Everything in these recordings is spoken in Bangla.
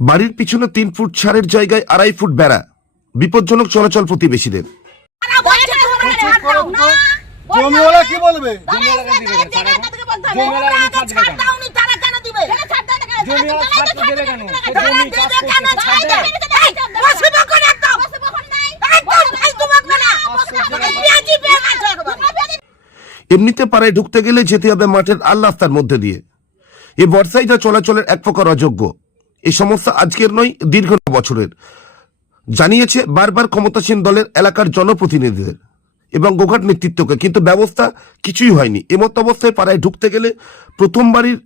বাড়ির পিছনে তিন ফুট ছাড়ের জায়গায় আড়াই ফুট বেড়া। বিপজ্জনক চলাচল প্রতিবেশীদের। জমিওয়ালা কি বলবে? এমনিতে পাড়ায় ঢুকতে গেলে যেতে হবে মাঠের আল রাস্তার মধ্যে দিয়ে। এ বর্ষায় যা চলাচলের এক প্রকার অযোগ্য। এই সমস্যা আজকের নয়, দীর্ঘ বছরের। জানিয়েছে বারবার ক্ষমতাসীন দলের এলাকার জনপ্রতিনিধিদের এবং গোঘাট নেতৃত্বকে, কিন্তু ব্যবস্থা কিছুই হয়নি। এমত অবস্থায় পাড়ায় ঢুকতে গেলে প্রথম বাড়ির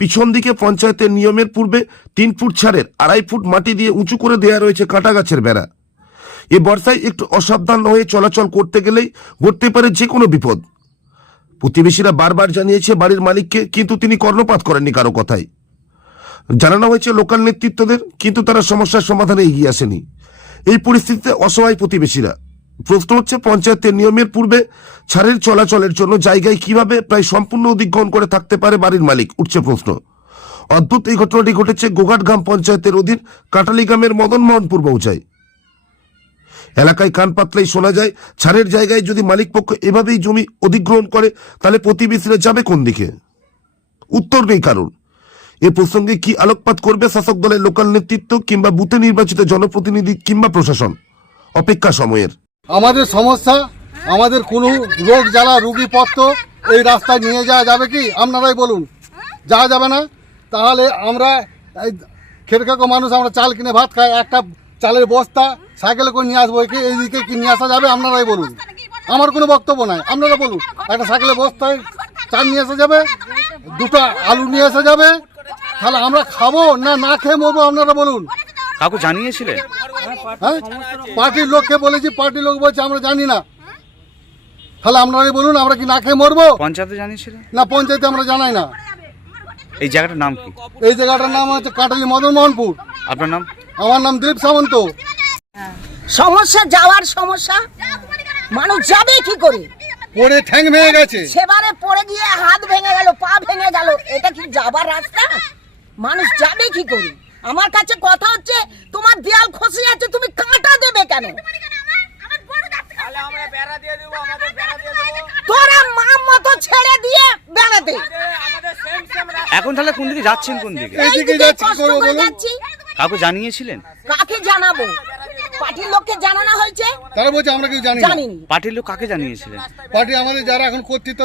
পিছন দিকে পঞ্চায়েতের নিয়মের পূর্বে তিন ফুট ছাড়ের আড়াই ফুট মাটি দিয়ে উঁচু করে দেয়া রয়েছে কাঁটা গাছের বেড়া। এ বর্ষায় একটু অসাবধান হয়ে চলাচল করতে গেলেই ঘটতে পারে যে কোনো বিপদ। প্রতিবেশীরা বারবার জানিয়েছে বাড়ির মালিককে, কিন্তু তিনি কর্ণপাত করেননি কারও কথায়। জানানো হয়েছে লোকাল নেতৃত্বদের, কিন্তু তারা সমস্যার সমাধানে এগিয়ে আসেনি। এই পরিস্থিতিতে অসহায় প্রতিবেশীরা প্রশ্ন হচ্ছে, পঞ্চায়েতের নিয়মের পূর্বে ছাড়ের চলাচলের জন্য জায়গায় কীভাবে প্রায় সম্পূর্ণ অধিগ্রহণ করে থাকতে পারে বাড়ির মালিক, উঠছে প্রশ্ন। অদ্ভুত এই ঘটনাটি ঘটেছে গোঘাট গ্রাম পঞ্চায়েতের অধীন কাটালি গ্রামের মদনমোহনপুর মৌজায়। এলাকায় কান পাতলেই শোনা যায়, ছাড়ের জায়গায় যদি মালিক পক্ষ এভাবেই জমি অধিগ্রহণ করে, তাহলে প্রতিবেশীরা যাবে কোন দিকে? উত্তর নেই কারণ এ প্রসঙ্গে কি আলোকপাত করবে শাসক দলের লোকাল নেতৃত্ব কিংবা বুথে নির্বাচিত জনপ্রতিনিধি কিংবা প্রশাসন? অপেক্ষা সময়ের। আমাদের সমস্যা, আমাদের কোনো রোগ জ্বালা, রুগী পত্র এই রাস্তায় নিয়ে যাওয়া যাবে কি? আপনারাই বলুন। যাওয়া যাবে না? তাহলে আমরা এই খেটে খাকো মানুষ, আমরা চাল কিনে ভাত খাই, একটা চালের বস্তা, সাইকেলে করে নিয়ে আসব, একে এইদিকে কি নিয়ে আসা যাবে? আপনারাই বলুন। আমার কোনো বক্তব্য নাই। আপনারা বলুন। একটা সাইকেলের বস্তায় চাল নিয়ে আসা যাবে, দুটো আলু নিয়ে আসা যাবে তাহলে আমরা খাব না না খেয়ে মরবো আপনারা বলুন? কাকু জানিয়েছিলেন হ্যাঁ? পার্টির লোককে বলেছি পার্টির লোক বলছে আমরা জানি না। তাহলে আপনারাই বলুন আমরা কি না খেয়ে মরবো? পঞ্চায়েতে জানিয়েছিলেন না পঞ্চায়েতে আমরা জানাই না। এই জায়গাটার নাম কি? এই জায়গাটার নাম হচ্ছে কাটালি মদন মোহনপুর। আপনার নাম? আমার নাম দিলীপ সামন্ত। সমস্যা যাওয়ার সমস্যা? মানুষ যাবে কি করে? পরে ঠ্যাং ভেঙে গেছে। সেবারে পড়ে গিয়ে হাত ভেঙে গেল পা ভেঙে গেল এটা কি যাবার রাস্তা? মানুষ যাবে কি করে? আমার কাছে কথা হচ্ছে তোমার দেয়াল খসে যাচ্ছে তুমি কাঁটা দেবে কেন? তোরা মা মতো ছেড়ে দিয়ে বেড়াতে এখন তাহলে কোন দিকে যাচ্ছেন কোন দিকে? এইদিকে যাচ্ছি, বলুন। কাকু জানিয়েছিলেন? কাকে জানাব? পার্টির লোককে জানানো হয়েছে? তারা বলছে আমরা কেউ জানি জানিনি। পার্টির লোক কাকে জানিয়েছিলেন? পার্টি আমাদের যারা এখন কর্তৃত্ব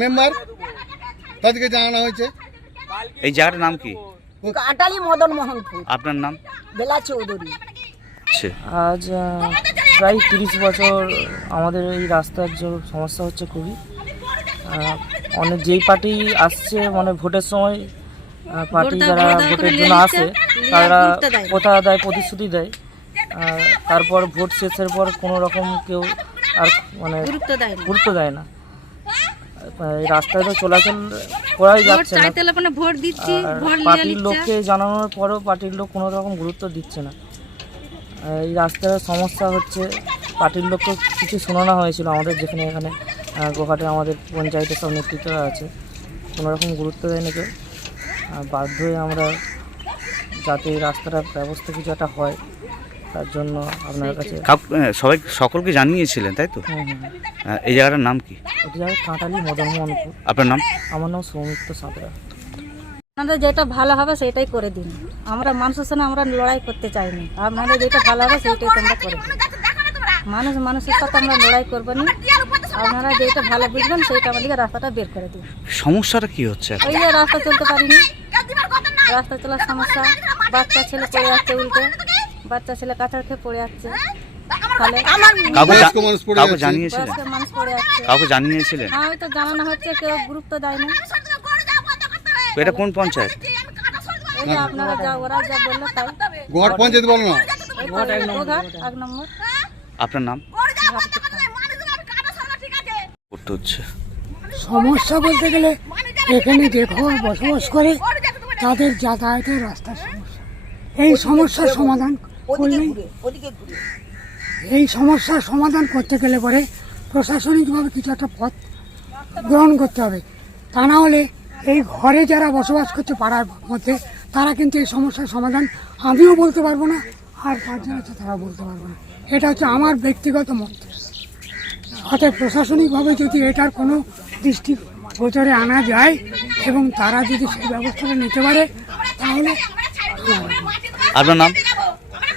মেম্বার তাদেরকে জানানো হয়েছে। এই জায়গাটার নাম কি? কাটালি মদন মোহনপুর। আপনার নাম? বেলা চৌধুরী। আজ প্রায় তিরিশ বছর আমাদের এই রাস্তার যে সমস্যা হচ্ছে খুবই। অনেক যেই পার্টি আসছে মানে ভোটের সময় পার্টি যারা ভোটের জন্য আসে তারা কথা দেয় প্রতিশ্রুতি দেয়। তারপর ভোট শেষের পর কোনো রকম কেউ আর মানে গুরুত্ব দেয় না। এই রাস্তায় তো চলাচল করাই যাচ্ছে না। মানে পার্টির লোককে জানানোর পরেও পার্টির লোক কোনো রকম গুরুত্ব দিচ্ছে না। এই রাস্তার সমস্যা হচ্ছে পার্টির লোককে কিছু শোনানো হয়েছিল আমাদের যেখানে এখানে গোহাটে আমাদের পঞ্চায়েতের সব নেতৃত্বরা আছে। কোনো রকম গুরুত্ব দেয়নি কেউ। বাধ্য হয়ে আমরা যাতে এই রাস্তাটার ব্যবস্থা কিছু একটা হয়। তার জন্য আপনার কাছে সবাই সকলকে জানিয়েছিলেন তাই তো? হুম আহ, এই জায়গাটার নাম কি? কাঁটালি মদনমোহনপুর। আপনার নাম? আমার নাম সৌমিত্র সাঁতরা। আপনাদের যেটা ভালো হবে সেটাই করে দিন। আমরা মানুষের সঙ্গে আমরা লড়াই করতে চাইনি আপনাদের যেটা ভালো হবে সেইটাই তোমরা করে দিন। মানুষ মানুষের সাথে আমরা লড়াই করব না। আপনারা যেটা ভালো বুঝবেন সেইটা আমাদেরকে রাস্তাটা বের করে দিন। সমস্যাটা কি হচ্ছে? ওই যে রাস্তা চলতে পারিনি। রাস্তা চলার সমস্যা বাচ্চা ছেলে পড়ে যাচ্ছে উল্টে। বাচ্চা ছেলে কাঁচার খেয়ে পড়ে যাচ্ছে। মানুষ পড়ে যাচ্ছে। জানিয়েছিলেন বয়স্ক মানুষ পড়ে যাচ্ছে। কাকু জানিয়েছিলেন হ্যাঁ হয়তো জানানো হচ্ছে কেউ গুরুত্ব দেয় না এটা কোন পঞ্চায়েত? এই যে আপনারা যা ওরা যা বলল তাই। গোহাট পঞ্চায়েত বলো না। ওঘাট এক নম্বর। আপনার নাম? করতে হচ্ছে। সমস্যা বলতে গেলে এখানে যে ঘর বসবাস করে তাদের যাতায়াতের রাস্তার সমস্যা। এই সমস্যার সমাধান ওদিকে ঘুরে ওদিকে ঘুরে। এই সমস্যার সমাধান করতে গেলে পরে প্রশাসনিকভাবে কিছু একটা পথ গ্রহণ করতে হবে। তা না হলে এই ঘরে যারা বসবাস করছে পাড়ার মধ্যে তারা কিন্তু এই সমস্যার সমাধান আমিও বলতে পারব না আর পাঁচজন আছে তারা বলতে পারব না। এটা হচ্ছে আমার ব্যক্তিগত মত। অতএব প্রশাসনিকভাবে যদি এটার কোনো দৃষ্টি গোচরে আনা যায় এবং তারা যদি সেই ব্যবস্থাটা নিতে পারে তাহলে আপনার নাম?